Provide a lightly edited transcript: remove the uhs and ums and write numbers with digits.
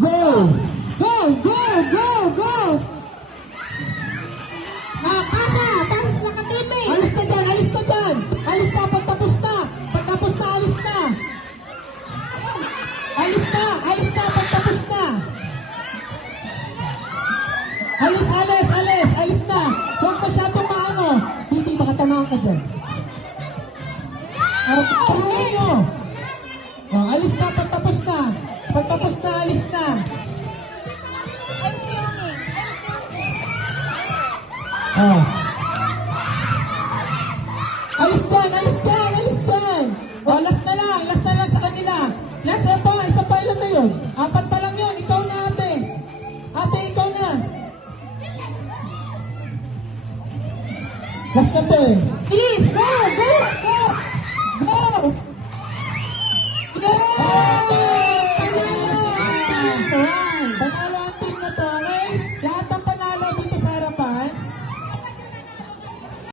Go! Go! Go! Go! Go! Pasa sa nakatipi. Alis na dyan! Alis na dyan! Alis na! Pagtapos na! Pagtapos na! Alis na! Alis na! Alis na! Pagtapos na! Alis! Alis! Alis! Alis na! Huwag masyadong maano! Hindi makatamaan ka dyan. Turuin mo! Oh, alis na! Pagtapos na! Pagtapos na! Alis na! Oh. Alis dyan! Alis dyan! Alis dyan! Oh, last na lang sa kanila. Last, isa pa ilan na yun? 4 pa lang yun. Ikaw na, ate. Ate, ikaw na. Last na to eh. Please, go! Go! Go! Go! Go! Panalo! Panalo!